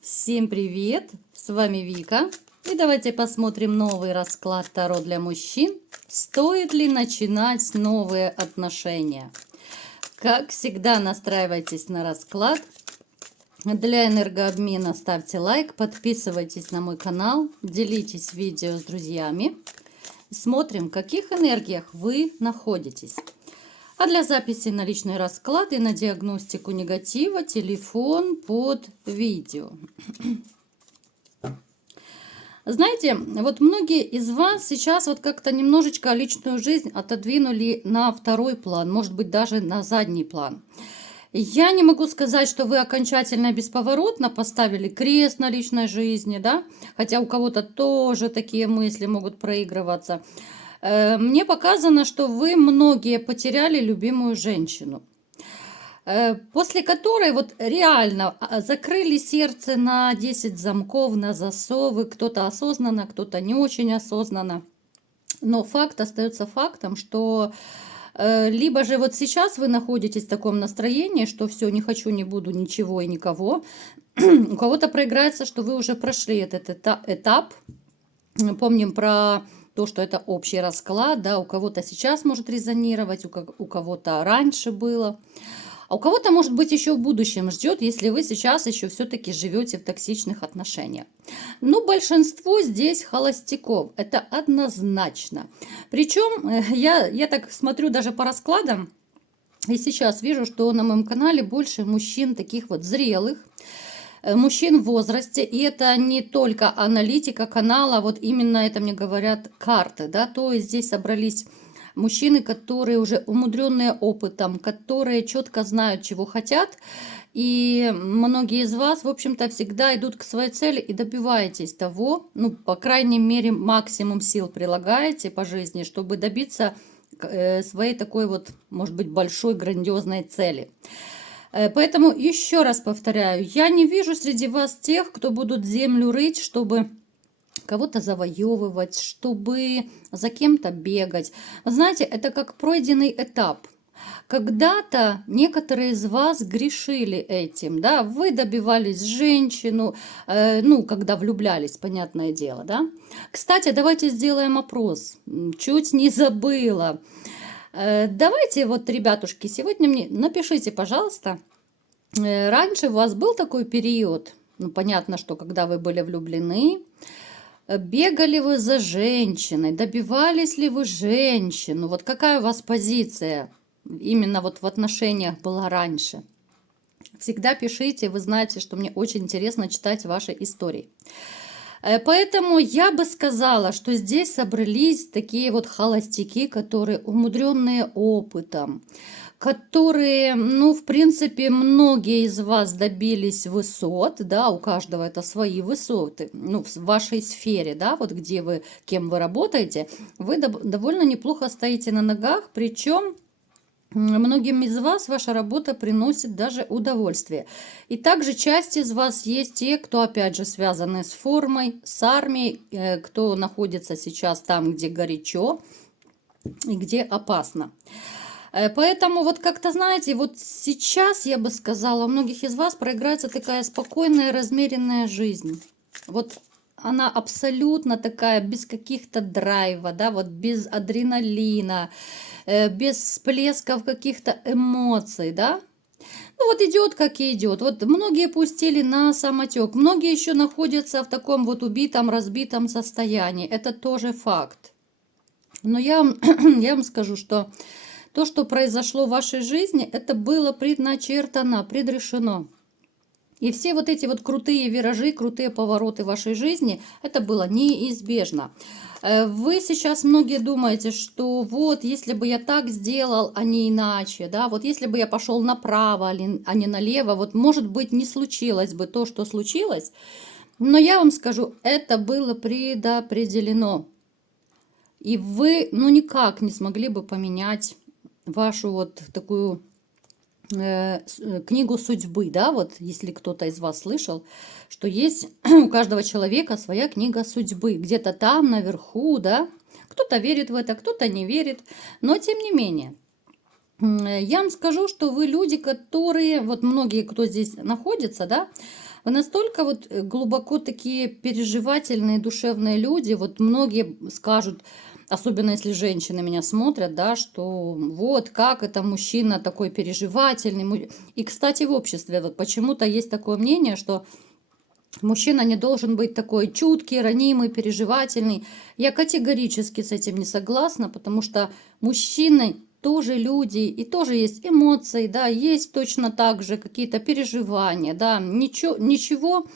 Всем привет! С вами Вика. И давайте посмотрим новый расклад Таро для мужчин. Стоит ли начинать новые отношения? Как всегда, настраивайтесь на расклад. Для энергообмена ставьте лайк, подписывайтесь на мой канал, делитесь видео с друзьями. Смотрим, в каких энергиях вы находитесь. А для записи на личный расклад и на диагностику негатива телефон под видео. Знаете, вот многие из вас сейчас вот как-то немножечко личную жизнь отодвинули на второй план, может быть, даже на задний план. Я не могу сказать, что вы окончательно бесповоротно поставили крест на личной жизни, да, хотя у кого-то тоже такие мысли могут проигрываться. Мне показано, что вы многие потеряли любимую женщину, после которой вот реально закрыли сердце на 10 замков, на засовы, кто-то осознанно, кто-то не очень осознанно. Но факт остается фактом, что либо же вот сейчас вы находитесь в таком настроении, что все, не хочу, не буду ничего и никого. У кого-то проиграется, что вы уже прошли этот этап. Помним про то, что это общий расклад, да, у кого-то сейчас может резонировать, у кого-то раньше было. А у кого-то, может быть, еще в будущем ждет, если вы сейчас еще все-таки живете в токсичных отношениях. Ну, большинство здесь холостяков, это однозначно. Причем я так смотрю даже по раскладам, и сейчас вижу, что на моем канале больше мужчин таких вот зрелых, мужчин в возрасте, и это не только аналитика канала, вот именно это мне говорят карты, да, то есть здесь собрались мужчины, которые уже умудренные опытом, которые четко знают, чего хотят, и многие из вас, в общем-то, всегда идут к своей цели и добиваетесь того, ну, по крайней мере, максимум сил прилагаете по жизни, чтобы добиться своей такой вот, может быть, большой, грандиозной цели. Поэтому еще раз повторяю, я не вижу среди вас тех, кто будут землю рыть, чтобы кого-то завоевывать, чтобы за кем-то бегать. Вы знаете, это как пройденный этап. Когда-то некоторые из вас грешили этим, да, вы добивались женщину, ну, когда влюблялись, понятное дело, да. Кстати, давайте сделаем опрос, чуть не забыла. Давайте вот, ребятушки, сегодня мне напишите, пожалуйста, раньше у вас был такой период, ну, понятно, что когда вы были влюблены, бегали вы за женщиной, добивались ли вы женщину, вот какая у вас позиция именно вот в отношениях была раньше. Всегда пишите, вы знаете, что мне очень интересно читать ваши истории. Поэтому я бы сказала, что здесь собрались такие вот холостяки, которые умудренные опытом, которые, ну, в принципе, многие из вас добились высот, да, у каждого это свои высоты, ну, в вашей сфере, да, вот где вы, кем вы работаете, вы довольно неплохо стоите на ногах, причем многим из вас ваша работа приносит даже удовольствие. И также часть из вас есть те, кто, опять же, связаны с формой, с армией, кто находится сейчас там, где горячо и где опасно. Поэтому вот как-то, знаете, вот сейчас, я бы сказала, у многих из вас проиграется такая спокойная, размеренная жизнь. Вот она абсолютно такая, без каких-то драйва, да, вот без адреналина, без всплесков каких-то эмоций, да. Ну вот идет, как и идет. Вот многие пустили на самотек, многие еще находятся в таком вот убитом, разбитом состоянии. Это тоже факт. Но я вам скажу, что то, что произошло в вашей жизни, это было предначертано, предрешено. И все вот эти вот крутые виражи, крутые повороты вашей жизни, это было неизбежно. Вы сейчас многие думаете, что вот если бы я так сделал, а не иначе, да, вот если бы я пошел направо, а не налево, вот может быть не случилось бы то, что случилось. Но я вам скажу, это было предопределено. И вы, ну, никак не смогли бы поменять вашу вот такую книгу судьбы, да, вот если кто-то из вас слышал, что есть у каждого человека своя книга судьбы, где-то там наверху, да, кто-то верит в это, кто-то не верит, но тем не менее, я вам скажу, что вы люди, которые, вот многие, кто здесь находится, да, Вы настолько вот глубоко такие переживательные, душевные люди. Вот многие скажут, особенно если женщины меня смотрят, да, что вот как это мужчина такой переживательный. И, кстати, в обществе вот почему-то есть такое мнение, что мужчина не должен быть такой чуткий, ранимый, переживательный. Я категорически с этим не согласна, потому что мужчины тоже люди, и тоже есть эмоции, да, есть точно так же какие-то переживания, да, ничего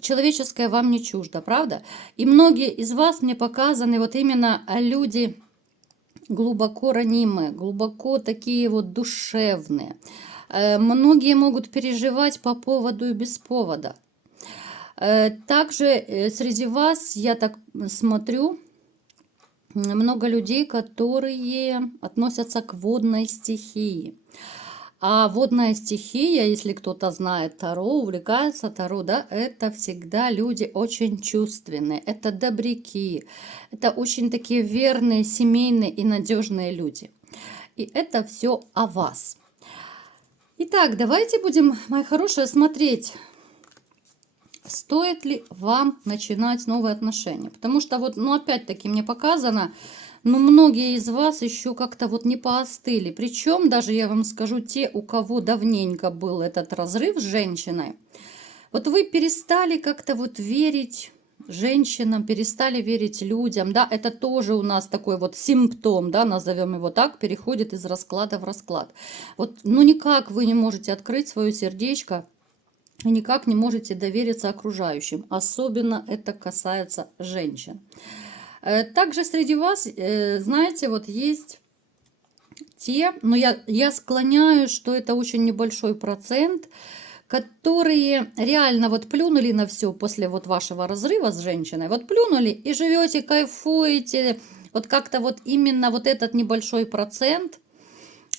человеческое вам не чуждо, правда? И многие из вас мне показаны вот именно люди глубоко ранимые, глубоко такие вот душевные. Многие могут переживать по поводу и без повода. Также среди вас, я так смотрю, много людей, которые относятся к водной стихии. А водная стихия, если кто-то знает Таро, увлекается Таро, да, это всегда люди очень чувственные, это добряки, это очень такие верные, семейные и надежные люди. И это все о вас. Итак, давайте будем, мои хорошие, смотреть, стоит ли вам начинать новые отношения. Потому что вот, ну опять-таки мне показано, но многие из вас еще как-то вот не поостыли. Причем даже я вам скажу, те, у кого давненько был этот разрыв с женщиной, вот вы перестали как-то вот верить женщинам, перестали верить людям, да, это тоже у нас такой вот симптом, да, назовем его так, переходит из расклада в расклад. Вот, ну никак вы не можете открыть свое сердечко, и никак не можете довериться окружающим. Особенно это касается женщин. Также среди вас, знаете, вот есть те, но я склоняюсь, что это очень небольшой процент, которые реально вот плюнули на все после вот вашего разрыва с женщиной. Вот плюнули и живете, кайфуете. Вот как-то вот именно вот этот небольшой процент,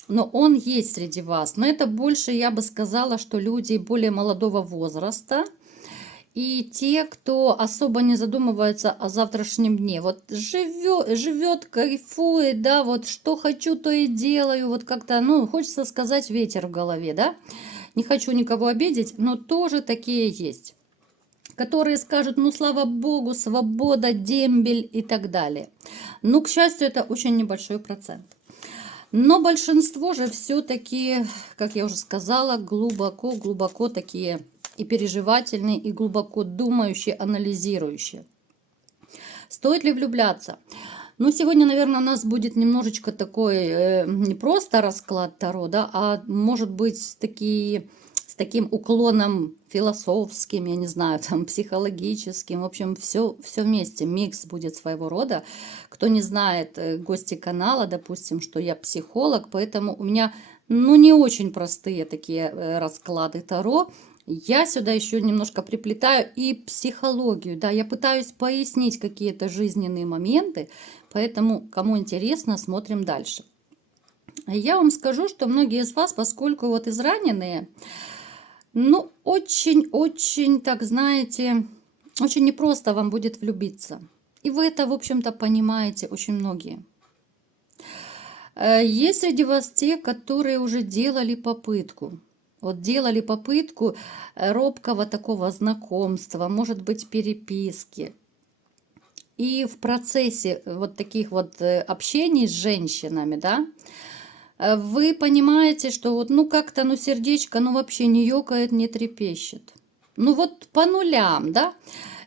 но он есть среди вас. Но это больше, я бы сказала, что люди более молодого возраста. И те, кто особо не задумывается о завтрашнем дне. Вот живет, кайфует, да, вот что хочу, то и делаю. Вот как-то, ну, хочется сказать, ветер в голове, да. Не хочу никого обидеть, но тоже такие есть. Которые скажут, ну, слава богу, свобода, дембель и так далее. Но, к счастью, это очень небольшой процент. Но большинство же все-таки, как я уже сказала, глубоко такие и переживательные, и глубоко думающие, анализирующие. Стоит ли влюбляться? Ну, сегодня, наверное, у нас будет немножечко такой, не просто расклад Таро, да, а может быть с таким уклоном философским, я не знаю, там, психологическим. В общем, все вместе, микс будет своего рода. Кто не знает, гости канала, допустим, что я психолог, поэтому у меня, ну, не очень простые такие расклады Таро. Я сюда еще немножко приплетаю и психологию, да, я пытаюсь пояснить какие-то жизненные моменты, поэтому, кому интересно, смотрим дальше. Я вам скажу, что многие из вас, поскольку вот израненные, ну, очень, так знаете, очень непросто вам будет влюбиться. И вы это, в общем-то, понимаете, очень многие. Есть среди вас те, которые уже делали попытку. Вот делали попытку робкого такого знакомства, может быть, переписки. И в процессе вот таких вот общений с женщинами, да, вы понимаете, что вот, ну, как-то, ну, сердечко, ну, вообще не ёкает, не трепещет. Ну, вот по нулям, да.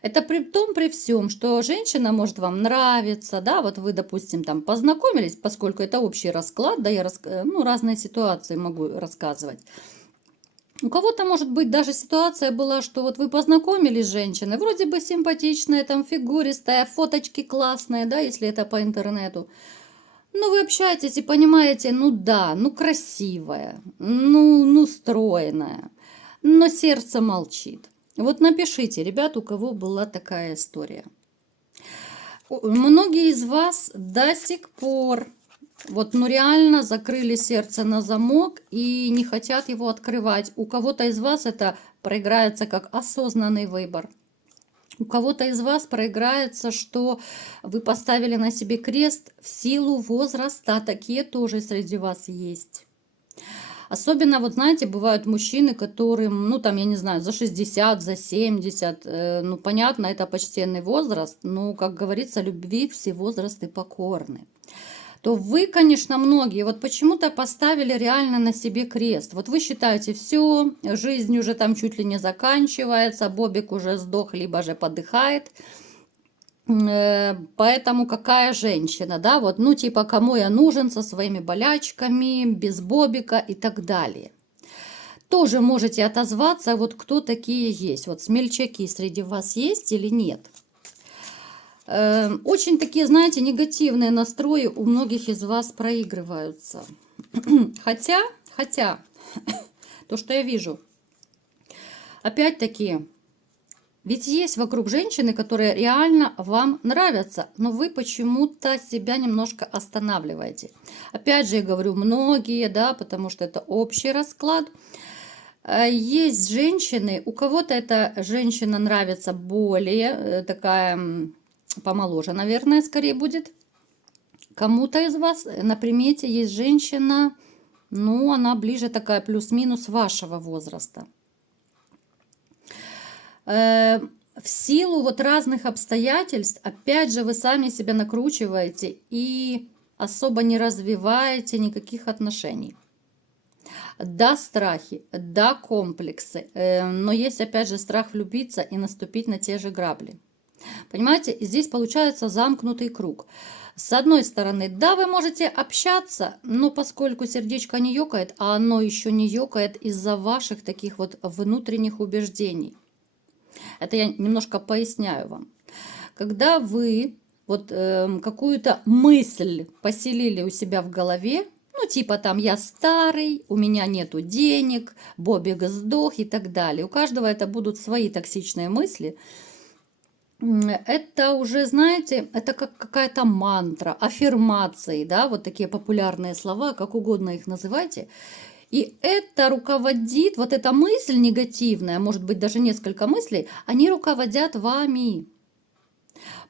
Это при том, при всем, что женщина может вам нравиться, да, вот вы, допустим, там познакомились, поскольку это общий расклад, да, ну, разные ситуации могу рассказывать. У кого-то, может быть, даже ситуация была, что вот вы познакомились с женщиной, вроде бы симпатичная, там, фигуристая, фоточки классные, да, если это по интернету. Но вы общаетесь и понимаете, ну да, ну красивая, ну стройная, но сердце молчит. Вот напишите, ребят, у кого была такая история. Многие из вас до сих пор вот, ну реально закрыли сердце на замок и не хотят его открывать. У кого-то из вас это проиграется как осознанный выбор. У кого-то из вас проиграется, что вы поставили на себе крест в силу возраста. Такие тоже среди вас есть. Особенно, вот знаете, бывают мужчины, которым, ну там, я не знаю, за 60, за 70, ну понятно, это почтенный возраст, но, как говорится, любви все возрасты покорны. То вы, конечно, многие вот почему-то поставили реально на себе крест. Вот вы считаете, все, жизнь уже там чуть ли не заканчивается, Бобик уже сдох, либо же подыхает. Поэтому какая женщина, да, вот, ну типа, кому я нужен со своими болячками, без Бобика и так далее. Тоже можете отозваться, вот кто такие есть, вот смельчаки среди вас есть или нет. Очень такие, знаете, негативные настрои у многих из вас проигрываются. Хотя, то, что я вижу, опять-таки, ведь есть вокруг женщины, которые реально вам нравятся, но вы почему-то себя немножко останавливаете. Опять же, я говорю, многие, да, потому что это общий расклад. Есть женщины, у кого-то эта женщина нравится более такая помоложе, наверное, скорее будет. Кому-то из вас на примете есть женщина, ну, она ближе такая плюс-минус вашего возраста. В силу вот разных обстоятельств, опять же, вы сами себя накручиваете и особо не развиваете никаких отношений. Да, страхи, да, комплексы, но есть опять же страх влюбиться и наступить на те же грабли. Понимаете, и здесь получается замкнутый круг. С одной стороны, да, вы можете общаться, но поскольку сердечко не ёкает, а оно еще не ёкает из-за ваших таких вот внутренних убеждений. Это я немножко поясняю вам. Когда вы вот какую-то мысль поселили у себя в голове, ну типа там я старый, у меня нету денег, Бобик сдох и так далее. У каждого это будут свои токсичные мысли. Это уже, знаете, это как какая-то мантра, аффирмации, да, вот такие популярные слова, как угодно их называйте. И это руководит, вот эта мысль негативная, может быть даже несколько мыслей, они руководят вами.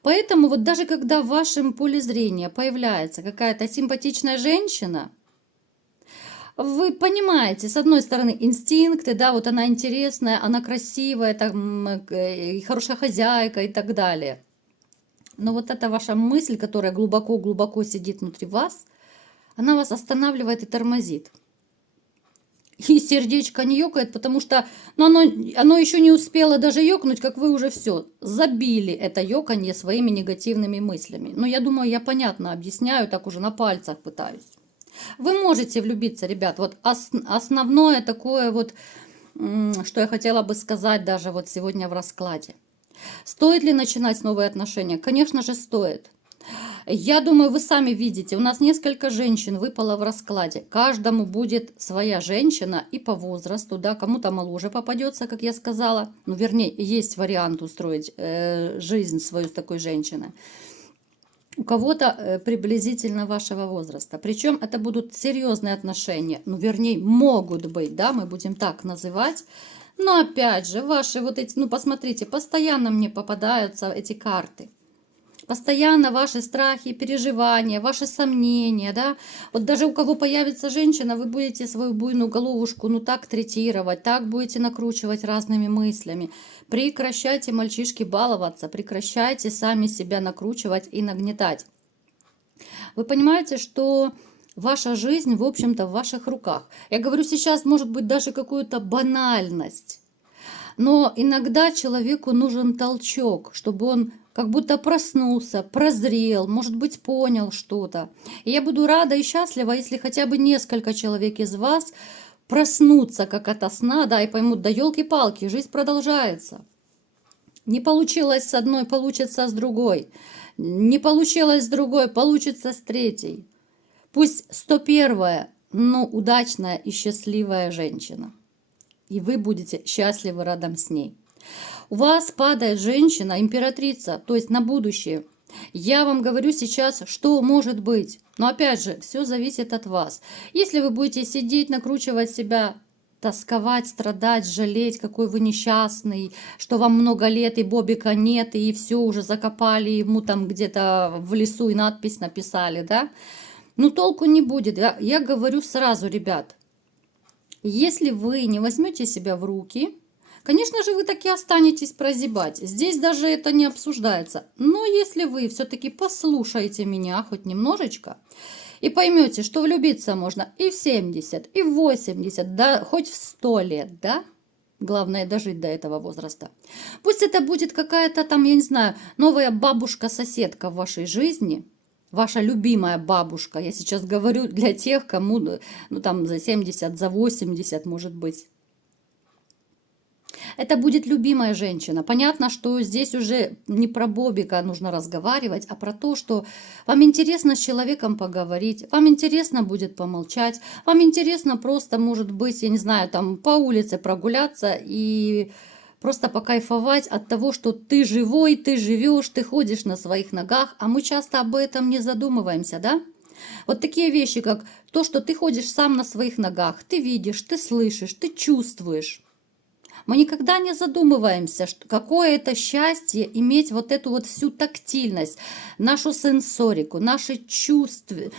Поэтому вот даже когда в вашем поле зрения появляется какая-то симпатичная женщина, вы понимаете, с одной стороны, инстинкты, да, вот она интересная, она красивая, там, хорошая хозяйка и так далее. Но вот эта ваша мысль, которая глубоко-глубоко сидит внутри вас, она вас останавливает и тормозит. И сердечко не ёкает, потому что ну, оно еще не успело даже ёкнуть, как вы уже все забили это ёканье своими негативными мыслями. Но я думаю, я понятно объясняю, так уже на пальцах пытаюсь. Вы можете влюбиться, ребят. Вот основное такое вот, что я хотела бы сказать даже вот сегодня в раскладе. Стоит ли начинать новые отношения? Конечно же, стоит. Я думаю, вы сами видите, у нас несколько женщин выпало в раскладе. Каждому будет своя женщина и по возрасту, да, кому-то моложе попадется, как я сказала. Ну, вернее, есть вариант устроить жизнь свою с такой женщиной. У кого-то приблизительно вашего возраста. Причем это будут серьезные отношения. Ну, вернее, могут быть, да, мы будем так называть. Но опять же, ваши вот эти, ну, посмотрите, постоянно мне попадаются эти карты. Постоянно ваши страхи, переживания, ваши сомнения, да. Вот даже у кого появится женщина, вы будете свою буйную головушку, ну, так третировать, так будете накручивать разными мыслями. Прекращайте, мальчишки, баловаться, прекращайте сами себя накручивать и нагнетать. Вы понимаете, что ваша жизнь, в общем-то, в ваших руках. Я говорю сейчас, может быть, даже какую-то банальность. Но иногда человеку нужен толчок, чтобы он как будто проснулся, прозрел, может быть, понял что-то. И я буду рада и счастлива, если хотя бы несколько человек из вас проснутся как ото сна, да, и поймут, да елки-палки, жизнь продолжается. Не получилось с одной, получится с другой. Не получилось с другой, получится с третьей. Пусть 101-я, но удачная и счастливая женщина. И вы будете счастливы рядом с ней. У вас падает женщина, императрица, то есть на будущее. Я вам говорю сейчас, что может быть. Но опять же, все зависит от вас. Если вы будете сидеть, накручивать себя, тосковать, страдать, жалеть, какой вы несчастный, что вам много лет и Бобика нет, и все уже закопали, ему там где-то в лесу и надпись написали, да? Ну толку не будет. Я говорю сразу, ребят. Если вы не возьмете себя в руки, конечно же, вы таки останетесь прозябать. Здесь даже это не обсуждается. Но если вы все-таки послушаете меня хоть немножечко и поймете, что влюбиться можно и в 70, и в 80, да хоть в 100 лет, да? Главное дожить до этого возраста. Пусть это будет какая-то там, я не знаю, новая бабушка-соседка в вашей жизни, ваша любимая бабушка. Я сейчас говорю для тех, кому, ну там за 70, за 80, может быть. Это будет любимая женщина. Понятно, что здесь уже не про Бобика нужно разговаривать, а про то, что вам интересно с человеком поговорить, вам интересно будет помолчать, вам интересно просто, может быть, я не знаю, там по улице прогуляться и просто покайфовать от того, что ты живой, ты живешь, ты ходишь на своих ногах, а мы часто об этом не задумываемся, да? Вот такие вещи, как то, что ты ходишь сам на своих ногах, ты видишь, ты слышишь, ты чувствуешь. Мы никогда не задумываемся, какое это счастье иметь вот эту вот всю тактильность, нашу сенсорику, наши чувства,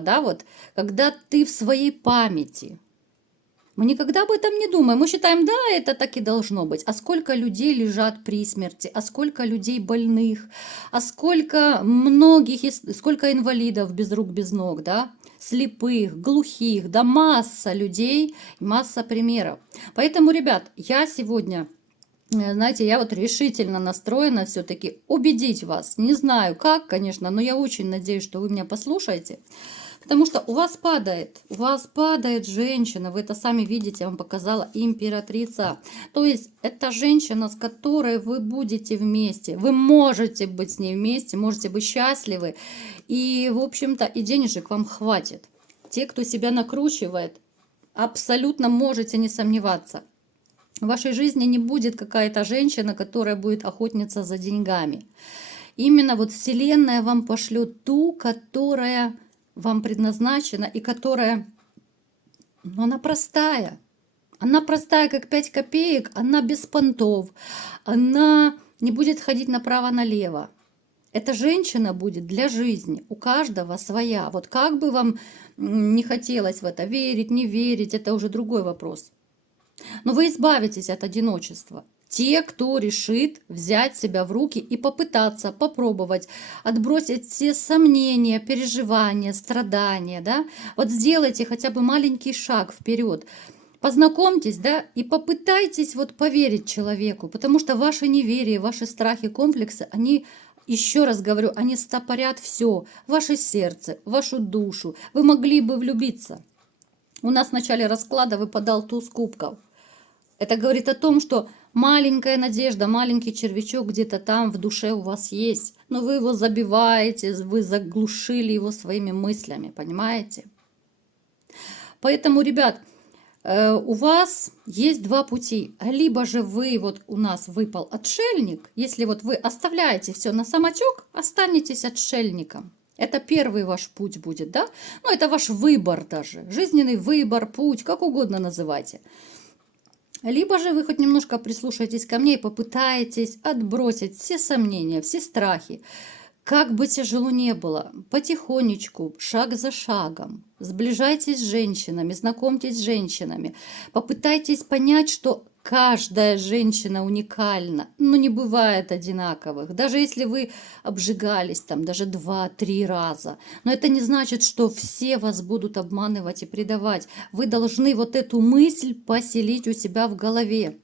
да, вот, когда ты в своей памяти. Мы никогда об этом не думаем. Мы считаем, да, это так и должно быть. А сколько людей лежат при смерти, а сколько людей больных, а сколько многих, сколько инвалидов без рук, без ног, да, слепых, глухих, да масса людей, масса примеров. Поэтому, ребят, я сегодня, знаете, я вот решительно настроена все-таки убедить вас. Не знаю как, конечно, но я очень надеюсь, что вы меня послушаете. Потому что у вас падает женщина, вы это сами видите, я вам показала, императрица. То есть это женщина, с которой вы будете вместе, вы можете быть с ней вместе, можете быть счастливы. И, в общем-то, и денежек вам хватит. Те, кто себя накручивает, абсолютно можете не сомневаться. В вашей жизни не будет какая-то женщина, которая будет охотница за деньгами. Именно вот Вселенная вам пошлет ту, которая вам предназначена и которая, ну, она простая. Она простая, как 5 копеек, она без понтов, она не будет ходить направо-налево. Эта женщина будет для жизни, у каждого своя. Вот как бы вам не хотелось в это верить, не верить, это уже другой вопрос. Но вы избавитесь от одиночества. Те, кто решит взять себя в руки и попытаться, попробовать, отбросить все сомнения, переживания, страдания, да, вот сделайте хотя бы маленький шаг вперед. Познакомьтесь, да, и попытайтесь вот поверить человеку, потому что ваше неверие, ваши страхи, комплексы, они, еще раз говорю, они стопорят все, ваше сердце, вашу душу. Вы могли бы влюбиться. У нас в начале расклада выпадал туз кубков. Это говорит о том, что маленькая надежда, маленький червячок где-то там в душе у вас есть, но вы его забиваете, вы заглушили его своими мыслями, понимаете? Поэтому, ребят, у вас есть два пути. Либо же вы, вот у нас выпал отшельник, если вот вы оставляете все на самотек, останетесь отшельником. Это первый ваш путь будет, да? Ну, это ваш выбор даже, жизненный выбор, путь, как угодно называйте. Либо же вы хоть немножко прислушаетесь ко мне и попытаетесь отбросить все сомнения, все страхи. Как бы тяжело не было, потихонечку, шаг за шагом, сближайтесь с женщинами, знакомьтесь с женщинами. Попытайтесь понять, что каждая женщина уникальна, но не бывает одинаковых. Даже если вы обжигались там даже 2-3 раза. Но это не значит, что все вас будут обманывать и предавать. Вы должны вот эту мысль поселить у себя в голове.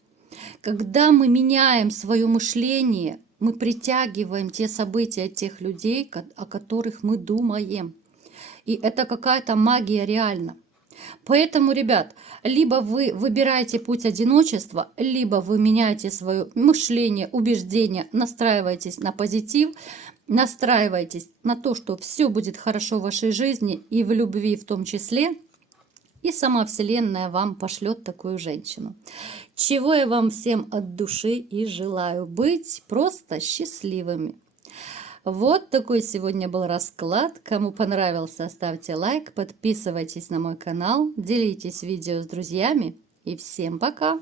Когда мы меняем свое мышление, мы притягиваем те события тех людей, о которых мы думаем. И это какая-то магия реально. Поэтому, ребят, либо вы выбираете путь одиночества, либо вы меняете свое мышление, убеждение, настраиваетесь на позитив, настраиваетесь на то, что все будет хорошо в вашей жизни и в любви в том числе, и сама Вселенная вам пошлет такую женщину. Чего я вам всем от души и желаю: быть просто счастливыми. Вот такой сегодня был расклад. Кому понравился, ставьте лайк, подписывайтесь на мой канал, делитесь видео с друзьями. И всем пока!